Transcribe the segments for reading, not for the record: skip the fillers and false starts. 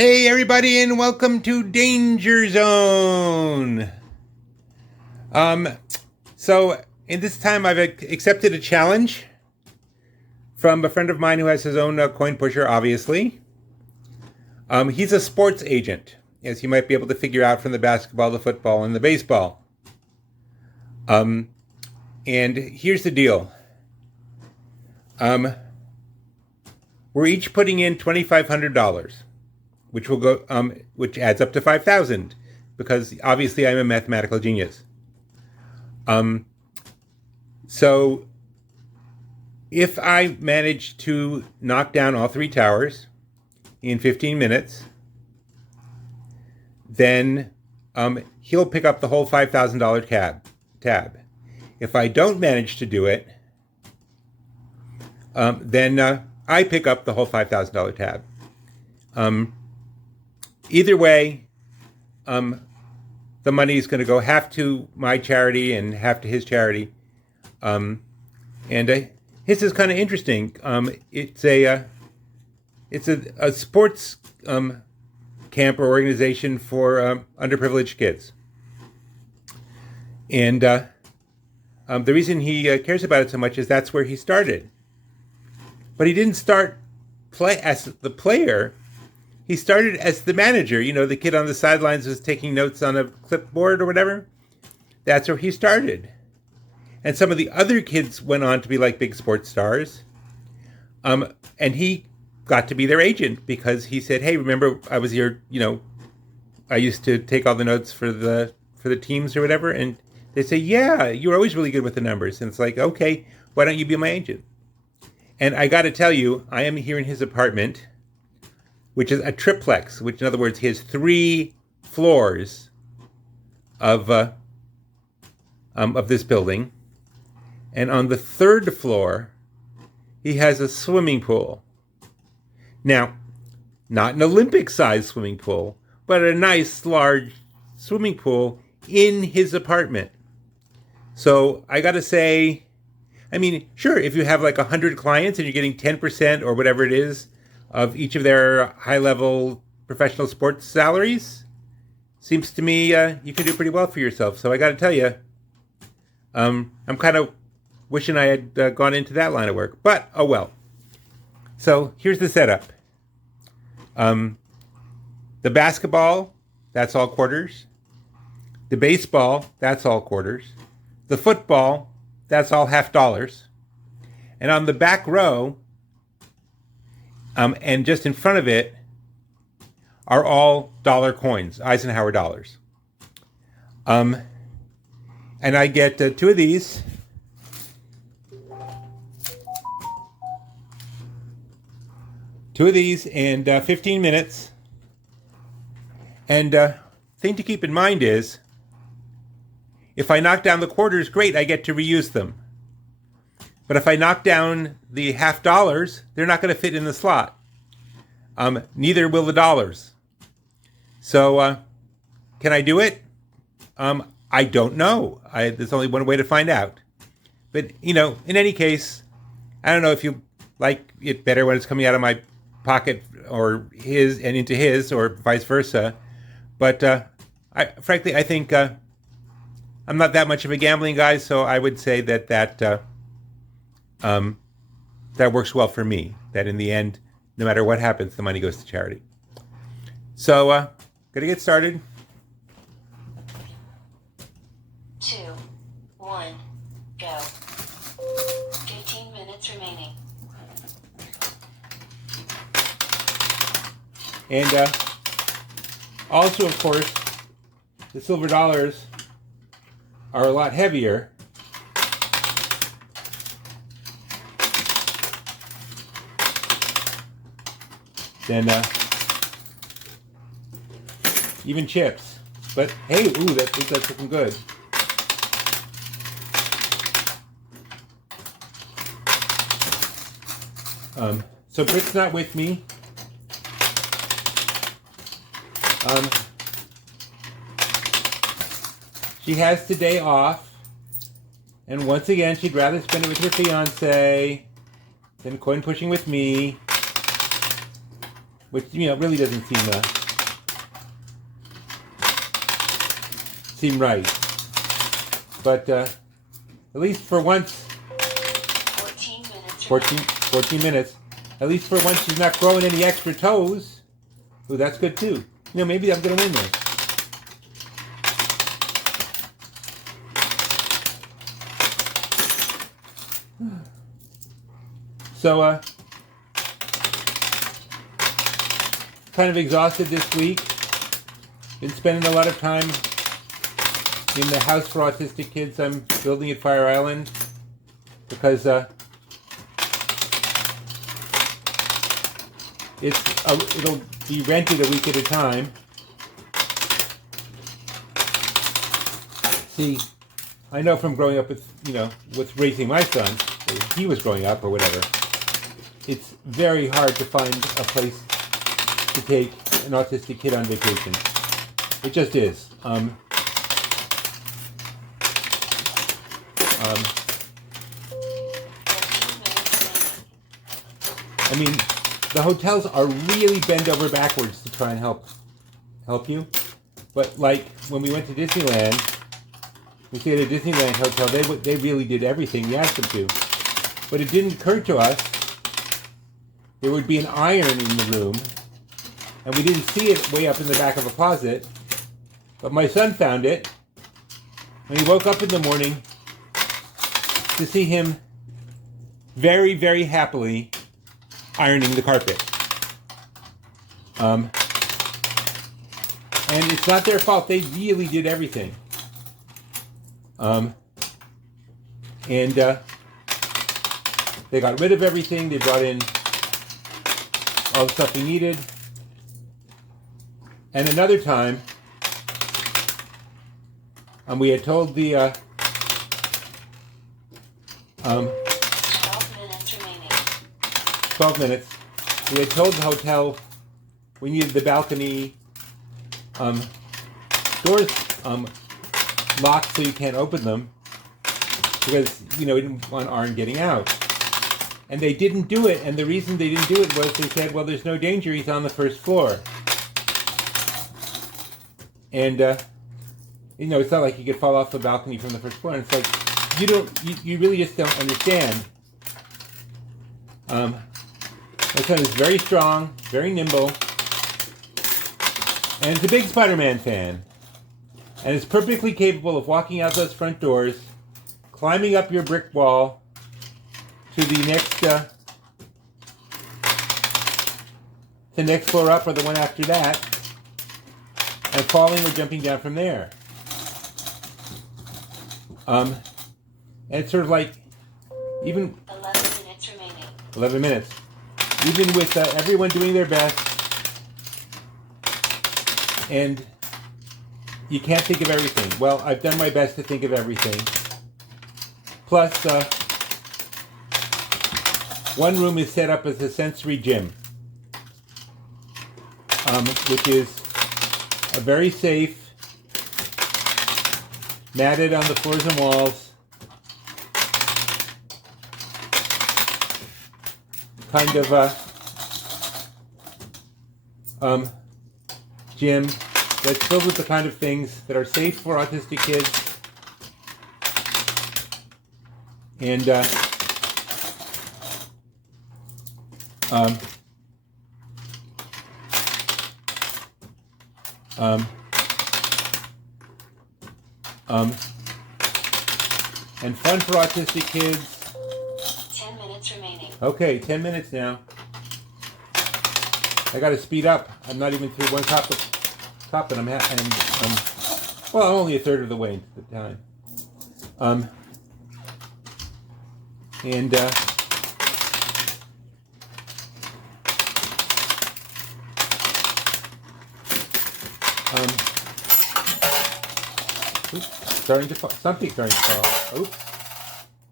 Hey everybody, and welcome to Danger Zone. So in this time I've accepted a challenge from a friend of mine who has his own coin pusher, obviously. He's a sports agent, as you might be able to figure out from the basketball, the football, and the baseball. And here's the deal. We're each putting in $2,500. Which will go, which adds up to 5,000, because obviously I'm a mathematical genius. So if I manage to knock down all three towers in 15 minutes, then he'll pick up the whole $5,000 tab. If I don't manage to do it, then I pick up the whole $5,000 tab. Either way, the money is going to go half to my charity and half to his charity. His is kind of interesting. It's a sports camp or organization for underprivileged kids. And the reason he cares about it so much is that's where he started. But he didn't start as the player. He started as the manager. You know, the kid on the sidelines was taking notes on a clipboard or whatever. That's where he started. And some of the other kids went on to be like big sports stars. And he got to be their agent because he said, hey, remember I was your, I used to take all the notes for the teams or whatever. And they say, yeah, you're always really good with the numbers. And it's like, okay, why don't you be my agent? And I got to tell you, I am here in his apartment, which is a triplex, which in other words, he has 3 floors of this building. And on the 3rd floor, he has a swimming pool. Now, not an Olympic-sized swimming pool, but a nice, large swimming pool in his apartment. So I got to say, I mean, sure, if you have like 100 clients and you're getting 10% or whatever it is, of each of their high-level professional sports salaries, seems to me you can do pretty well for yourself. So I got to tell you, I'm kind of wishing I had gone into that line of work. But, oh well. So here's the setup. The basketball, that's all quarters. The baseball, that's all quarters. The football, that's all half dollars. And on the back row, and just in front of it are all dollar coins, Eisenhower dollars. And I get 2 of these. And 15 minutes. And thing to keep in mind is, if I knock down the quarters, great, I get to reuse them. But if I knock down the half dollars, they're not going to fit in the slot. Neither will the dollars. So, can I do it? I don't know. There's only one way to find out. But, in any case, I don't know if you like it better when it's coming out of my pocket or his and into his or vice versa. But, frankly, I think I'm not that much of a gambling guy, so I would say that works well for me. That in the end, no matter what happens, the money goes to charity. So, gonna get started. 2, 1, go. 15 minutes remaining. And also, of course, the silver dollars are a lot heavier. Than even chips. But hey, that's looking good. So Britt's not with me. She has today off, and once again, she'd rather spend it with her fiance than coin pushing with me. which really doesn't seem right. But at least for once, 14 minutes. 14 minutes. At least for once, she's not growing any extra toes. Ooh, that's good too. Maybe I'm gonna win this. So, kind of exhausted this week. Been spending a lot of time in the house for autistic kids I'm building at Fire Island because it'll be rented a week at a time. See, I know from growing up with raising my son, or he was growing up or whatever, it's very hard to find a place to take an autistic kid on vacation. It just is. I mean, the hotels are really bent over backwards to try and help you. But like when we went to Disneyland, we stayed at a Disneyland hotel. They really did everything we asked them to. But it didn't occur to us there would be an iron in the room, and we didn't see it way up in the back of a closet. But my son found it when he woke up in the morning to see him very, very happily ironing the carpet. And it's not their fault. They really did everything. And they got rid of everything. They brought in all the stuff we needed. And another time, we had told the 12 minutes remaining. 12 minutes. We had told the hotel we needed the balcony doors locked so you can't open them because we didn't want Arn getting out. And they didn't do it, and the reason they didn't do it was they said, well, there's no danger, he's on the first floor. And it's not like you could fall off the balcony from the first floor. And it's like you really just don't understand. My son is very strong, very nimble, and he's a big Spider-Man fan. And is perfectly capable of walking out those front doors, climbing up your brick wall to the next floor up or the one after that, and falling or jumping down from there. And it's sort of like, even 11 minutes remaining. 11 minutes. Even with everyone doing their best, and you can't think of everything. Well, I've done my best to think of everything. Plus, one room is set up as a sensory gym, which is a very safe, matted on the floors and walls, kind of gym that's filled with the kind of things that are safe for autistic kids. And and fun for autistic kids. 10 minutes remaining. Okay, 10 minutes now. I gotta speed up. I'm not even through one cup, and I'm only a third of the way into the time. Something's starting to fall. Oops.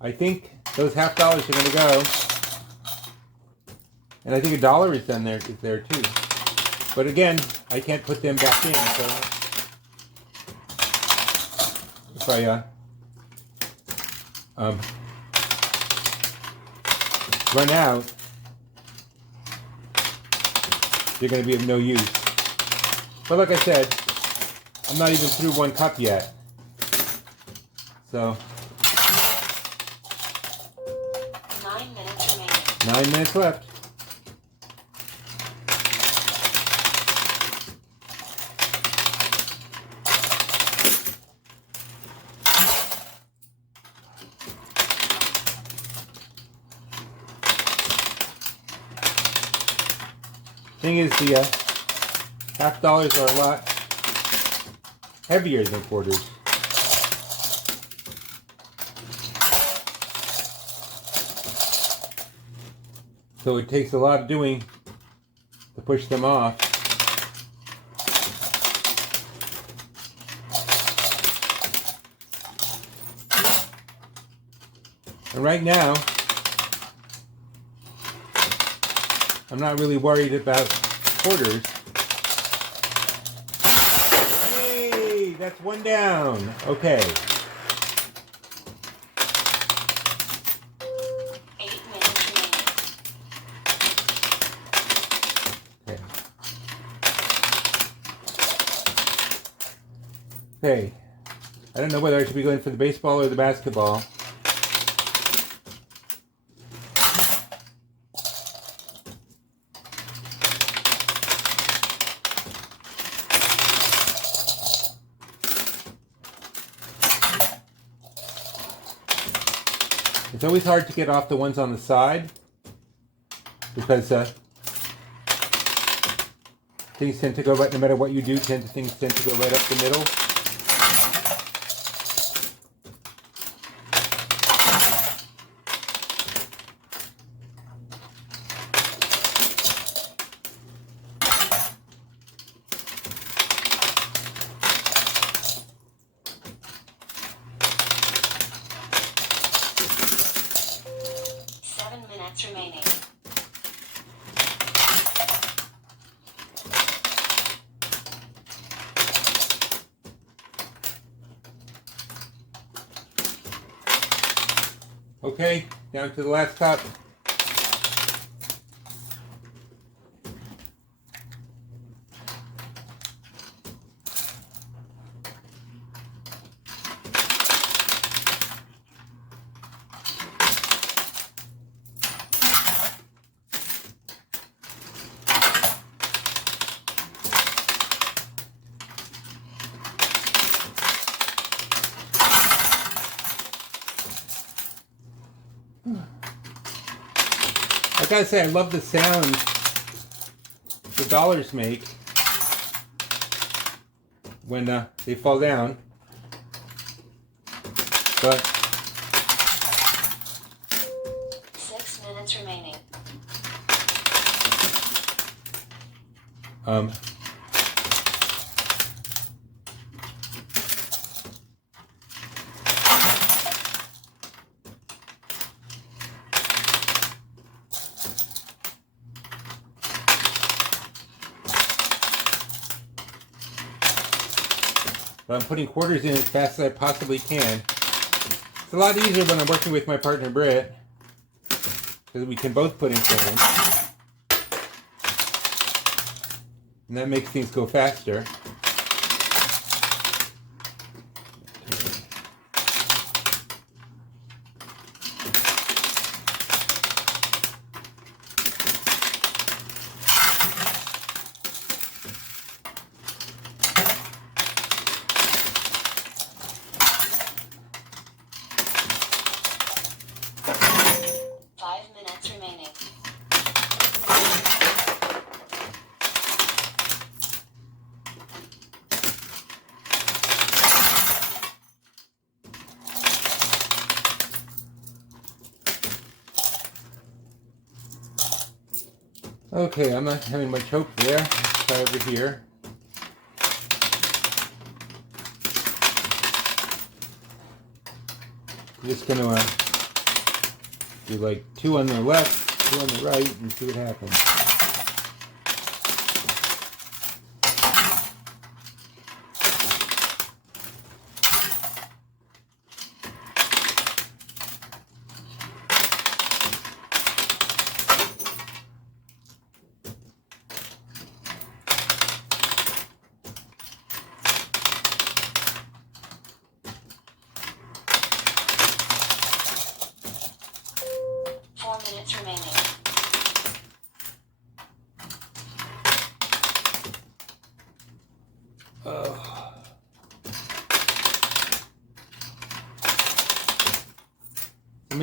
I think those $50 are going to go. And I think $1 is there too. But again, I can't put them back in, so if I run out, they're going to be of no use. But like I said, I'm not even through 1 cup yet. So 9 minutes remaining. 9 minutes left. Thing is, the half dollars are a lot heavier than quarters. So it takes a lot of doing to push them off. And right now, I'm not really worried about quarters. Hey, that's 1 down. Okay. 8 minutes remaining. Okay. Okay. I don't know whether I should be going for the baseball or the basketball. It's always hard to get off the ones on the side because things tend to go right, no matter what you do, things tend to go right up the middle. Remaining. Okay, down to the last cup. I gotta say, I love the sound the dollars make when they fall down. But 6 minutes remaining. But I'm putting quarters in as fast as I possibly can. It's a lot easier when I'm working with my partner Britt, because we can both put in coins, and that makes things go faster. Okay, I'm not having much hope there. Let's try over here. I'm just going to do like 2 on the left, 2 on the right, and see what happens.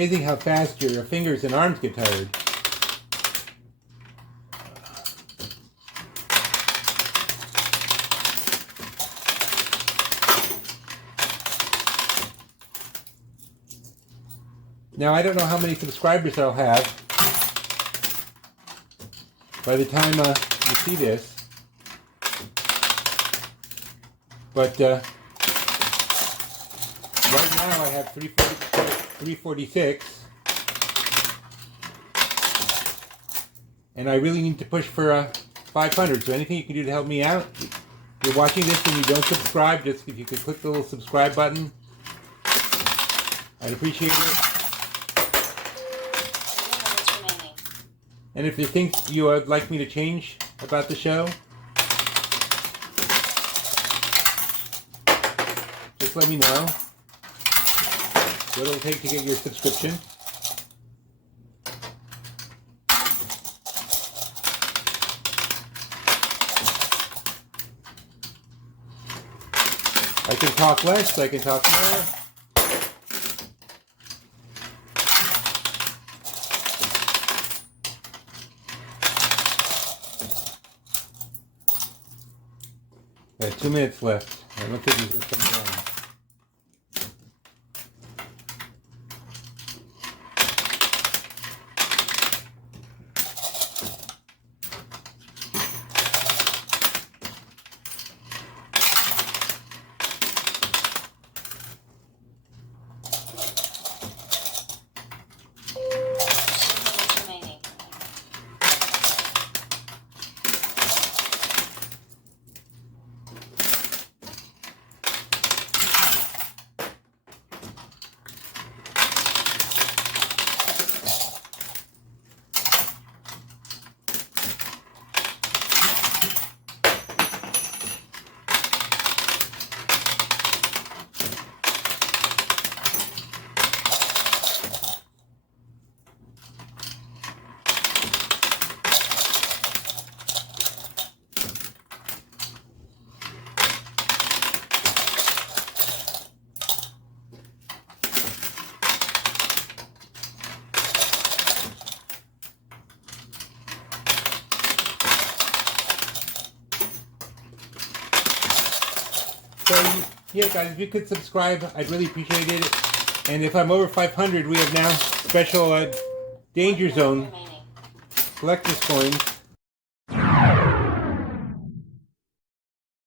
amazing how fast your fingers and arms get tired. Now, I don't know how many subscribers I'll have by the time you see this, but right now I have 346, and I really need to push for 500. So anything you can do to help me out? If you're watching this and you don't subscribe, just if you could click the little subscribe button, I'd appreciate it. 3 minutes remaining. And if you think you would like me to change about the show, just let me know what it'll take to get your subscription. I can talk less, I can talk more. I have 2 minutes left. I don't think this is coming down. So, yeah, guys, if you could subscribe, I'd really appreciate it. And if I'm over 500, we have now special Danger Zone collector's coins.